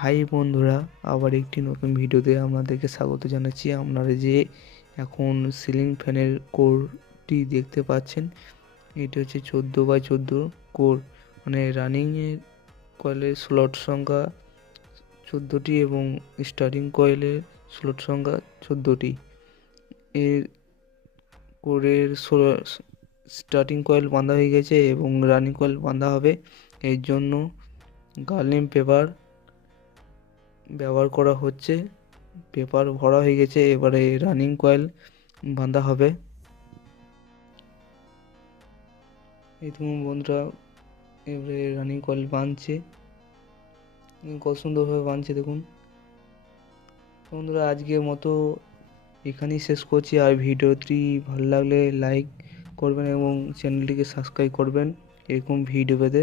High বন্ধুরা, আবার একটি নতুন ভিডিওতে আপনাদেরকে স্বাগত জানাচ্ছি। আপনারা যে এখন সিলিং ফ্যানের কোরটি দেখতে পাচ্ছেন, এটি হচ্ছে 14x14 কোর, মানে রানিংয়ের কয়েলের স্লট সংখ্যা 14টি এবং স্টার্টিং কয়েলের স্লট সংখ্যা 14টি। এর কোরের স্টার্টিং কয়েল বাঁধা হয়ে গেছে এবং রানিং কয়েল বাঁধা হবে। এর জন্য গার্লিম পেপার ব্যবহার করা হচ্ছে। পেপার ভরা হয়ে গেছে, এবারে রানিং কয়েল বাঁধা হবে। এই দেখুন বন্ধুরা, এবারে রানিং কয়েল বাঁধছে, কত সুন্দরভাবে বাঁধছে দেখুন। বন্ধুরা, আজকের মতো এখানেই শেষ করছি। আর ভিডিওটি ভালো লাগলে লাইক করবেন এবং চ্যানেলটিকে সাবস্ক্রাইব করবেন এরকম ভিডিও পেতে।